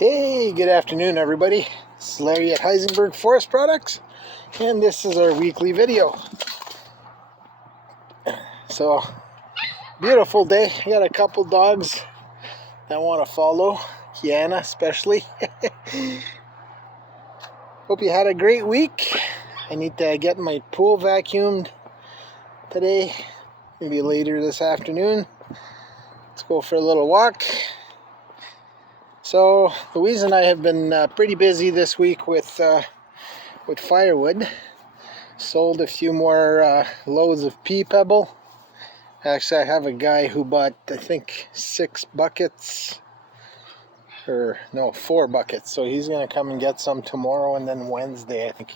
Hey, good afternoon everybody. This is Larry at Heisenberg Forest Products, and this is our weekly video. So, beautiful day. I got a couple dogs that want to follow, Kiana especially. Hope you had a great week. I need to get my pool vacuumed today, maybe later this afternoon. Let's go for a little walk. So Louise and I have been pretty busy this week with firewood. Sold a few more loads of pea pebble. Actually, I have a guy who bought, I think, 6 buckets, or no, 4 buckets. So he's going to come and get some tomorrow and then Wednesday, I think.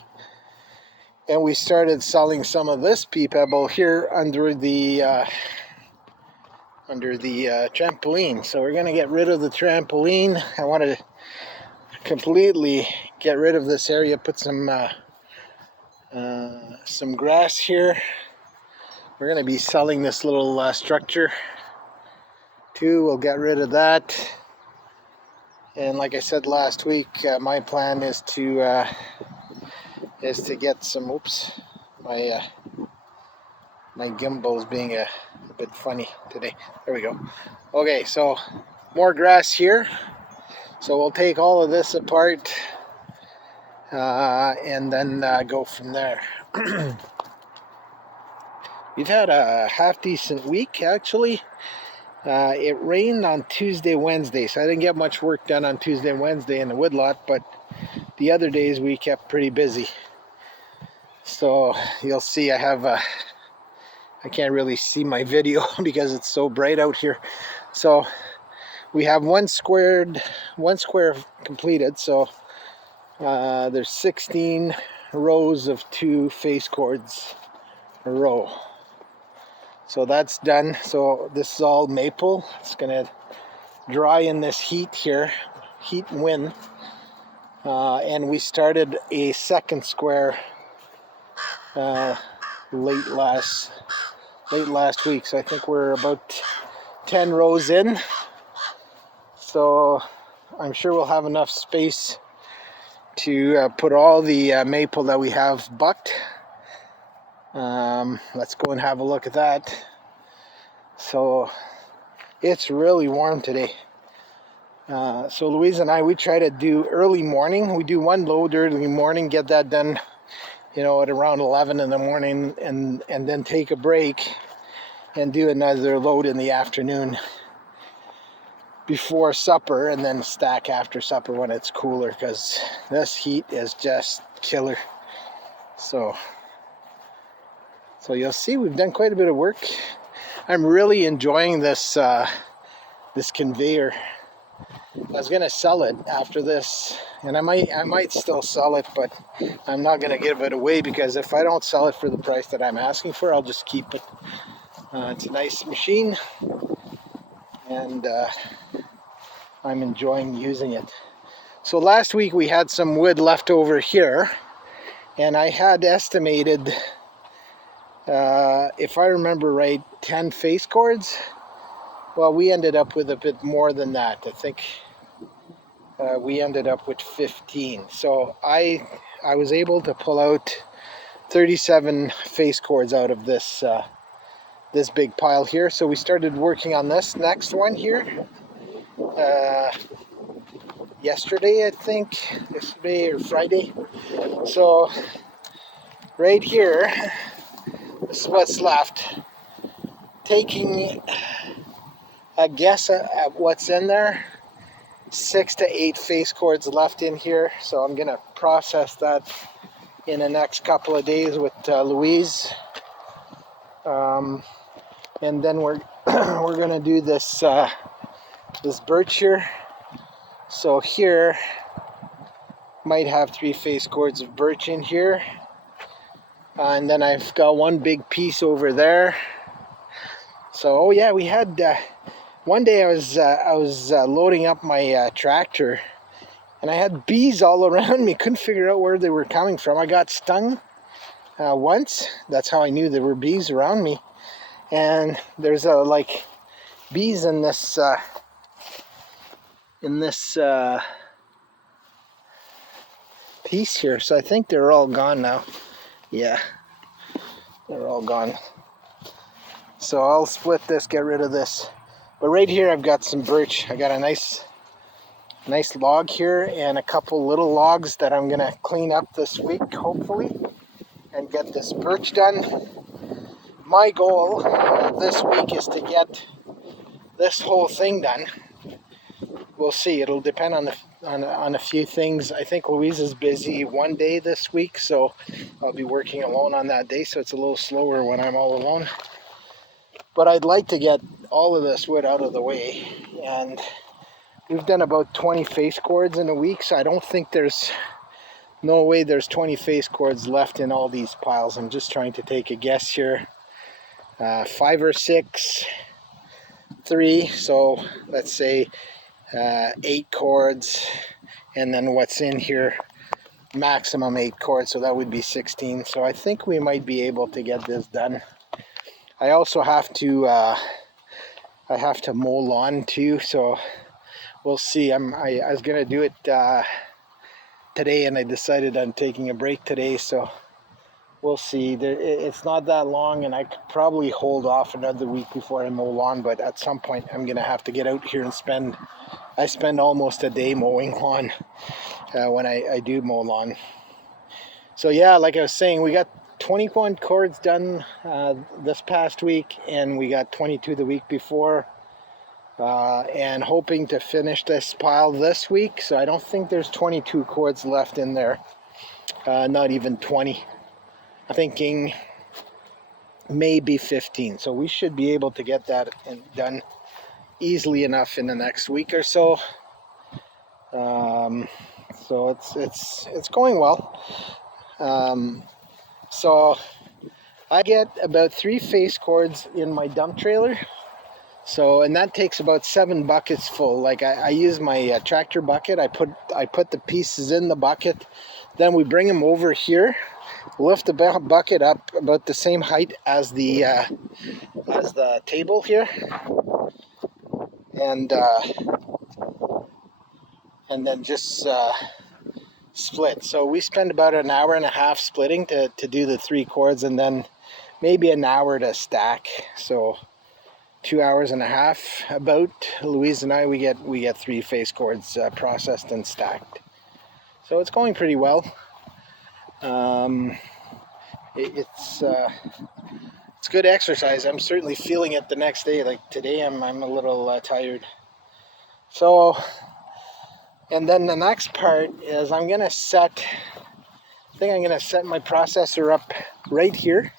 And we started selling some of this pea pebble here under the trampoline. So we're going to get rid of the trampoline. I want to completely get rid of this area, put some grass here. We're going to be selling this little structure too. We'll get rid of that. And like I said last week, my plan is to get some. Oops, my gimbal is being a bit funny today. There we go. Okay, so more grass here. So we'll take all of this apart and then go from there. We've had a half decent week actually. It rained on Tuesday, Wednesday, so I didn't get much work done on Tuesday and Wednesday in the woodlot, but the other days we kept pretty busy. So you'll see I have I can't really see my video because it's so bright out here. So we have one square completed. So there's 16 rows of 2 face cords a row. So that's done. So this is all maple. It's gonna dry in this heat here, heat and wind. And we started a second square late last week. So I think we're about 10 rows in. So I'm sure we'll have enough space to put all the maple that we have bucked. Let's go and have a look at that. So it's really warm today. So Louise and I, we try to do early morning. We do one load early morning, get that done, at around 11 in the morning, and then take a break and do another load in the afternoon before supper, and then stack after supper when it's cooler, because this heat is just killer. So you'll see we've done quite a bit of work. I'm really enjoying this this conveyor. I was gonna sell it after this, and I might still sell it, but I'm not gonna give it away, because if I don't sell it for the price that I'm asking for, I'll just keep it. It's a nice machine, and I'm enjoying using it. So last week we had some wood left over here, and I had estimated, if I remember right, 10 face cords. Well, we ended up with a bit more than that. I think we ended up with 15. So I was able to pull out 37 face cords out of this this big pile here. So we started working on this next one here yesterday, I think, yesterday or Friday. So right here, this is what's left. Taking a guess at what's in there, 6 to 8 face cords left in here. So I'm gonna process that in the next couple of days with Louise, and then we're gonna do this this birch here. So here might have 3 face cords of birch in here, and then I've got one big piece over there. So oh yeah, we had one day I was loading up my tractor, and I had bees all around me. Couldn't figure out where they were coming from. I got stung once. That's how I knew there were bees around me. And there's like bees in this piece here, so I think they're all gone now. Yeah, they're all gone. So I'll split this, get rid of this. But right here I've got some birch. I got a nice log here and a couple little logs that I'm gonna clean up this week, hopefully, and get this birch done. My goal this week is to get this whole thing done. We'll see. It'll depend on a few things. I think Louise is busy one day this week, so I'll be working alone on that day, so it's a little slower when I'm all alone. But I'd like to get all of this wood out of the way, and we've done about 20 face cords in a week, so I don't think there's no way there's 20 face cords left in all these piles. I'm just trying to take a guess here. 5 or 6, 3, so let's say 8 cords, and then what's in here, maximum 8 cords, so that would be 16. So I think we might be able to get this done. I also have to mow lawn too, so we'll see. I was gonna do it today, and I decided on taking a break today, so we'll see. It's not that long, and I could probably hold off another week before I mow lawn, but at some point I'm gonna have to get out here and I spend almost a day mowing lawn when I do mow lawn. So yeah, like I was saying, we got 21 cords done this past week, and we got 22 the week before, and hoping to finish this pile this week. So I don't think there's 22 cords left in there, not even 20. I'm thinking maybe 15, so we should be able to get that done easily enough in the next week or so. So it's going well. So I get about 3 face cords in my dump trailer. So, and that takes about 7 buckets full. Like I use my tractor bucket. I put the pieces in the bucket. Then we bring them over here, lift the bucket up about the same height as the table here, and then just split. So we spend about an hour and a half splitting to do the 3 cords, and then maybe an hour to stack. So 2 hours and a half about. Louise and I, we get 3 face cords processed and stacked. So it's going pretty well. It's good exercise. I'm certainly feeling it the next day. Like today, I'm a little tired. So, and then the next part is I think I'm gonna set my processor up right here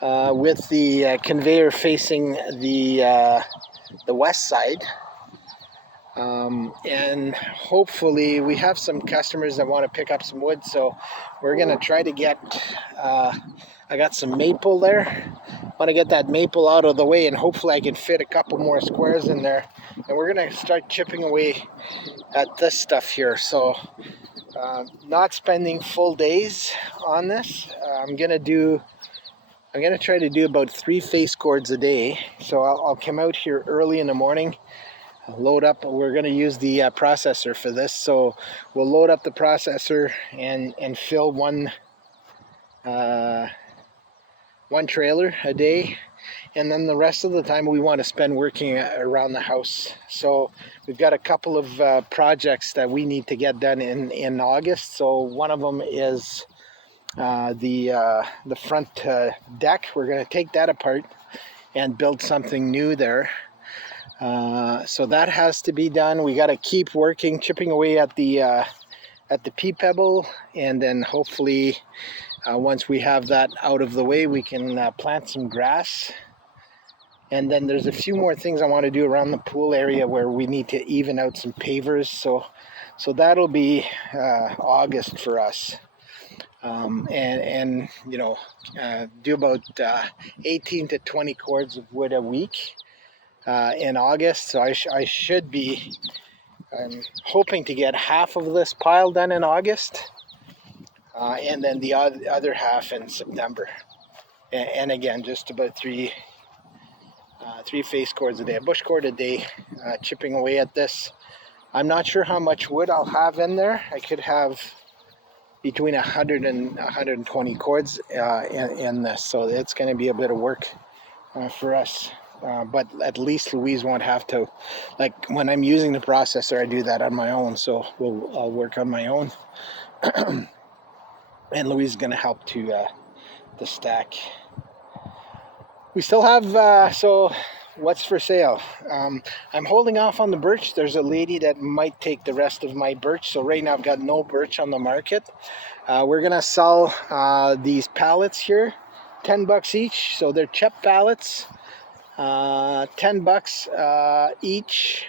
with the conveyor facing the west side. And hopefully we have some customers that want to pick up some wood, so we're gonna try to get I got some maple there. I want to get that maple out of the way, and hopefully I can fit a couple more squares in there, and we're gonna start chipping away at this stuff here. So not spending full days on this. I'm gonna try to do about 3 face cords a day. So I'll come out here early in the morning, load up. We're going to use the processor for this, so we'll load up the processor and fill one trailer a day, and then the rest of the time we want to spend working around the house. So we've got a couple of projects that we need to get done in August. So one of them is the front deck. We're going to take that apart and build something new there. So that has to be done. We got to keep working, chipping away at the pea pebble, and then hopefully once we have that out of the way, we can plant some grass. And then there's a few more things I want to do around the pool area where we need to even out some pavers. So that'll be August for us. And you know, do about 18 to 20 cords of wood a week in August. So I should be hoping to get half of this pile done in August, and then the other half in September. And again, just about three face cords a day, a bush cord a day, chipping away at this. I'm not sure how much wood I'll have in there. I could have between 100 and 120 cords in this, so it's going to be a bit of work for us. But at least Louise won't have to, like when I'm using the processor, I do that on my own, so I'll work on my own. And Louise is going to help to stack. We still have, so what's for sale? I'm holding off on the birch. There's a lady that might take the rest of my birch, so right now I've got no birch on the market. We're going to sell these pallets here, $10 each, so they're CHEP pallets. $10 each,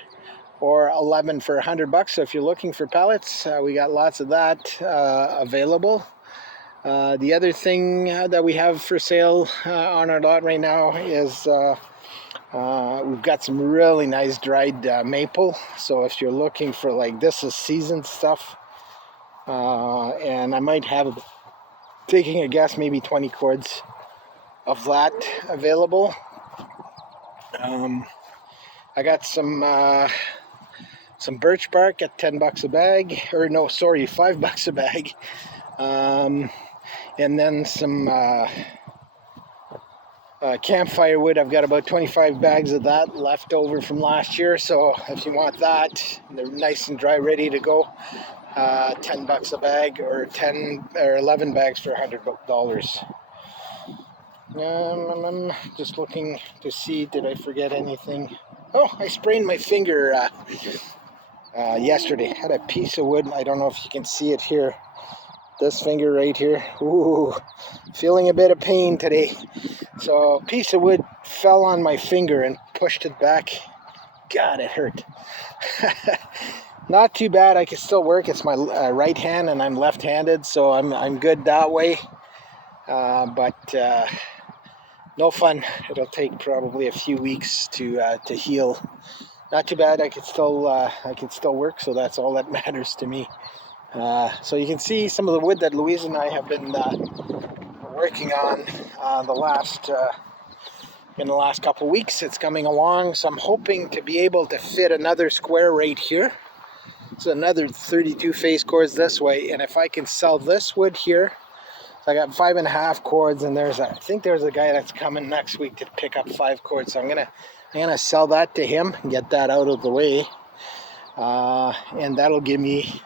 or 11 for $100. So if you're looking for pallets, we got lots of that available. The other thing that we have for sale on our lot right now is we've got some really nice dried maple. So if you're looking for, like, this is seasoned stuff, and I might have, taking a guess, maybe 20 cords of that available. I got some birch bark at $10 a bag, or no, sorry, $5 a bag, and then some campfire wood. I've got about 25 bags of that left over from last year, so if you want that, they're nice and dry, ready to go. $10 a bag, or 10 or 11 bags for $100. I'm just looking to see, did I forget anything? Oh, I sprained my finger yesterday. Had a piece of wood. I don't know if you can see it here. This finger right here. Ooh, feeling a bit of pain today. So a piece of wood fell on my finger and pushed it back. God, it hurt. Not too bad. I can still work. It's my right hand, and I'm left-handed, so I'm good that way. But no fun. It'll take probably a few weeks to heal. Not too bad. I can still work, so that's all that matters to me. So you can see some of the wood that Louise and I have been working on in the last couple weeks. It's coming along, so I'm hoping to be able to fit another square right here. So another 32 face cords this way, and if I can sell this wood here, so I got 5.5 cords, and I think there's a guy that's coming next week to pick up 5 cords. So I'm gonna sell that to him and get that out of the way, and that'll give me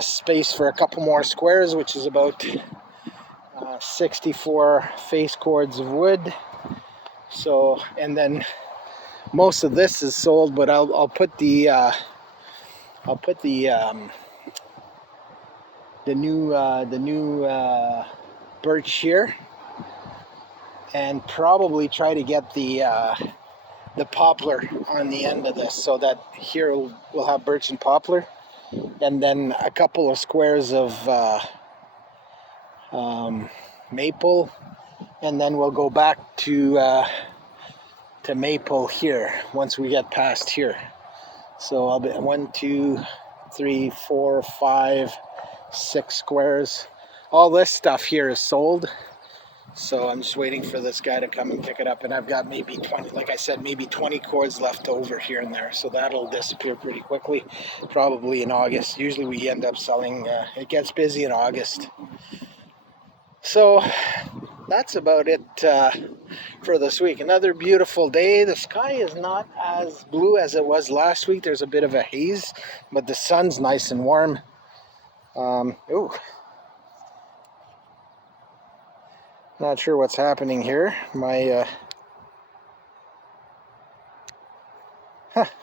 space for a couple more squares, which is about 64 face cords of wood. So, and then most of this is sold, but I'll put the new birch here, and probably try to get the poplar on the end of this, so that here we'll have birch and poplar, and then a couple of squares of maple, and then we'll go back to maple here once we get past here. So I'll be 1, 2, 3, 4, 5, 6 squares. All this stuff here is sold, so I'm just waiting for this guy to come and pick it up, and I've got maybe 20, like I said, maybe 20 cords left over here and there, so that'll disappear pretty quickly, probably in August. Usually we end up selling, it gets busy in August. So that's about it for this week. Another beautiful day. The sky is not as blue as it was last week. There's a bit of a haze, but the sun's nice and warm. Ooh. Not sure what's happening here. My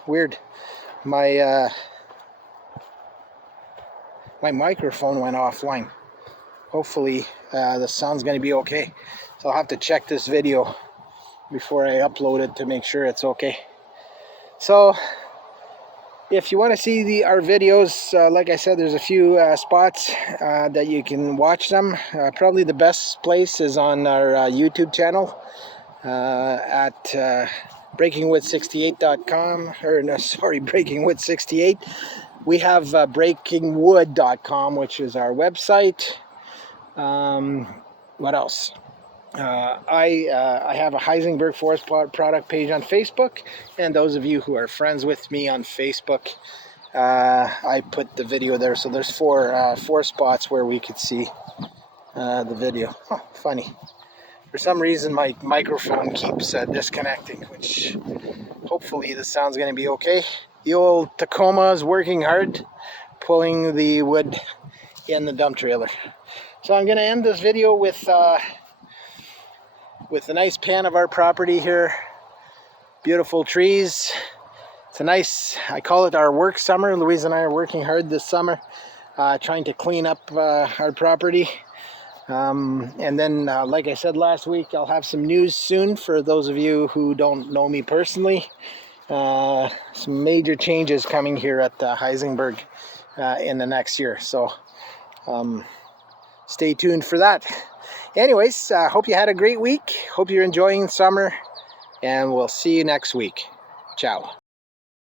weird. My microphone went offline. Hopefully the sound's going to be okay. So I'll have to check this video before I upload it to make sure it's okay. So if you want to see our videos, like I said, there's a few spots that you can watch them. Probably the best place is on our YouTube channel at breakingwood68.com, or no, sorry, breakingwood68. We have breakingwood.com, which is our website. What else? I have a Heisenberg Forest product page on Facebook, and those of you who are friends with me on Facebook, I put the video there. So there's four spots where we could see the video. Oh, funny. For some reason, my microphone keeps disconnecting, which hopefully the sound's going to be okay. The old Tacoma is working hard, pulling the wood in the dump trailer. So I'm going to end this video with a nice pan of our property here. Beautiful trees. It's a nice, I call it our work summer. Louise and I are working hard this summer, trying to clean up our property. And then, like I said last week, I'll have some news soon for those of you who don't know me personally. Some major changes coming here at Heisenberg in the next year. So stay tuned for that. Anyways, hope you had a great week. Hope you're enjoying summer. And we'll see you next week. Ciao.